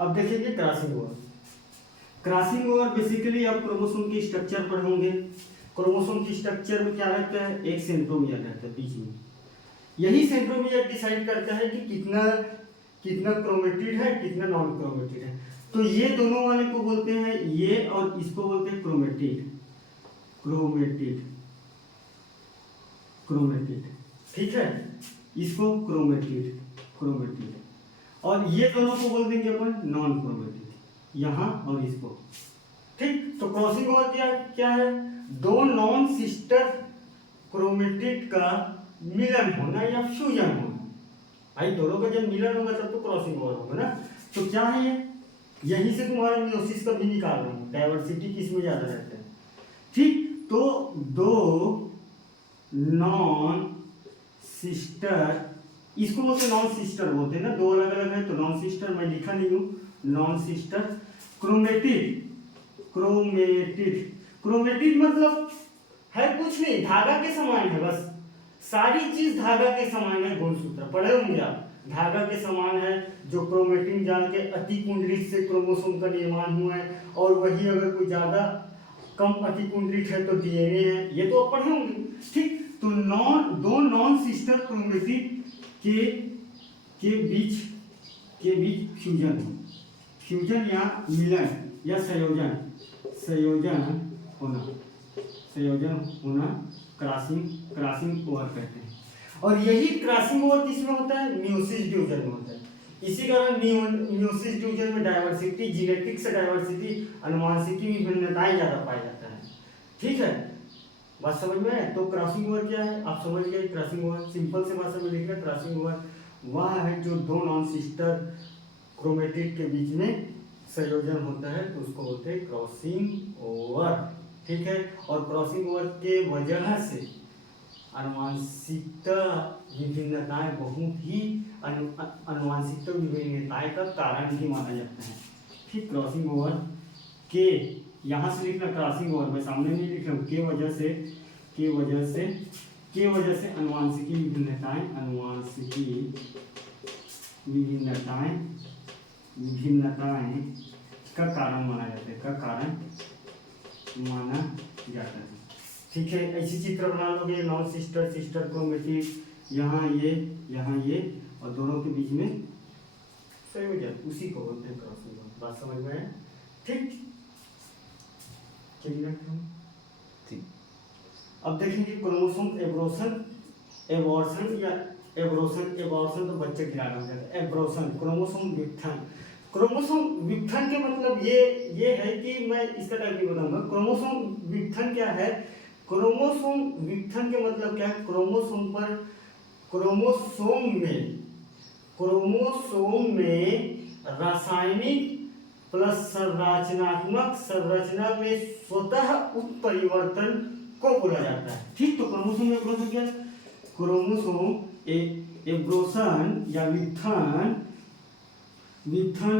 अब देखेंगे crossing over. Crossing over basically आप क्रोमोसोम की स्ट्रक्चर पढ़ोगे। क्रोमोसोम की स्ट्रक्चर में क्या रहता है, एक सेंट्रोमियर रहता है बीच में। यही सेंट्रोमियर डिसाइड करता है कि कितना कितना क्रोमेटिड है, कितना नॉन क्रोमेटिड है। तो ये दोनों वाले को बोलते हैं, ये और इसको बोलते हैं क्रोमेटिड। क्रोमेटिड क्रोमेटिड ठीक है, इसको क्रोमेटिड क्रोमेटिड। और ये दोनों को बोल देंगे अपन नॉन क्रोमेटिड, यहाँ और इसको। ठीक, तो क्रॉसिंग ओवर क्या क्या है, दो नॉन सिस्टर क्रोमेटिड का मिलन होना या फ्यूजन होना। भाई दोनों का जब मिलन होगा तब तो क्रॉसिंग ओवर होगा ना। तो क्या है ये, यहीं से तुम्हारा मियोसिस का भी निकाल रहा हूँ, डाइवर्सिटी किसमें ज्यादा रहता है। ठीक, तो दो नॉन सिस्टर, इसको बोलते नॉन सिस्टर बोलते हैं ना, दो अलग अलग है तो नॉन सिस्टर, मैं लिखा नहीं हूँ, non sister chromatid. Chromatid chromatid मतलब है कुछ नहीं, धागा के समान है, बस सारी चीज धागा के समान है। गुणसूत्र पढ़े होंगे आप, धागा के समान है। जो क्रोमेटिन जाल के अतिकुंडलित से क्रोमोसोम का निर्माण हुआ है, और वही अगर कोई ज्यादा कम अतिकुंडलित है तो डीएनए है, ये तो आप पढ़े होंगे। ठीक, तो दो नॉन सिस्टर क्रोमेटिड के बीच फ्यूजन हो, फ्यूजन या मिलन या संयोजन होना क्रॉसिंग ओवर कहते हैं। और यही क्रॉसिंग ओवर किसमें होता है, मियोसिस डिवीजन में होता है। इसी कारण मियोसिस डिवीजन में डाइवर्सिटी, जीनेटिक्स डाइवर्सिटी, अनुवांशिकी विभिन्नताएं ज्यादा पाई जाता है। ठीक है, बात समझ में है। तो क्रॉसिंग ओवर क्या है, आप समझ गए। क्रॉसिंग ओवर सिंपल से भाषा में लिखना, क्रॉसिंग ओवर वह है जो दो नॉन सिस्टर क्रोमेटिड के बीच में संयोजन होता है, तो उसको बोलते हैं क्रॉसिंग ओवर। ठीक है, और क्रॉसिंग ओवर के वजह से आनुवांशिकता विभिन्नताएं बहुत ही आनुवांशिकता विभिन्नताएं का कारण भी माना जाता है। ठीक, क्रॉसिंग ओवर के यहाँ से लिखना, क्रॉसिंग ओवर मैं सामने नहीं लिख रहा हूँ, के वजह से आनुवांशिकी विभिन्नताएं का कारण माना जाता है। ठीक है, ऐसी चित्र बना लोगे, नॉन सिस्टर क्रोमेटिड, यहाँ ये और दोनों के बीच में संयोजन, उसी को बोलते हैं क्रॉसिंग ओवर। बात समझ में है। ठीक, ठीक। अब देखेंगे क्रोमोसोम एबॉर्शन तो बच्चे गिराना हो जाता है। एब्रोशन क्रोमोसोम विघटन के मतलब ये है कि मैं इसका टाइप भी बताऊंगा। क्रोमोसोम विघटन क्या है, क्रोमोसोम विघटन के मतलब क्या है, क्रोमोसोम में रासायनिक प्लस संरचना में स्वतः उत्परिवर्तन को बोला जाता है। ठीक, तो क्रोमोसोम एब्रोशन क्या है, क्रोमोसोम एब्रोशन या विघटन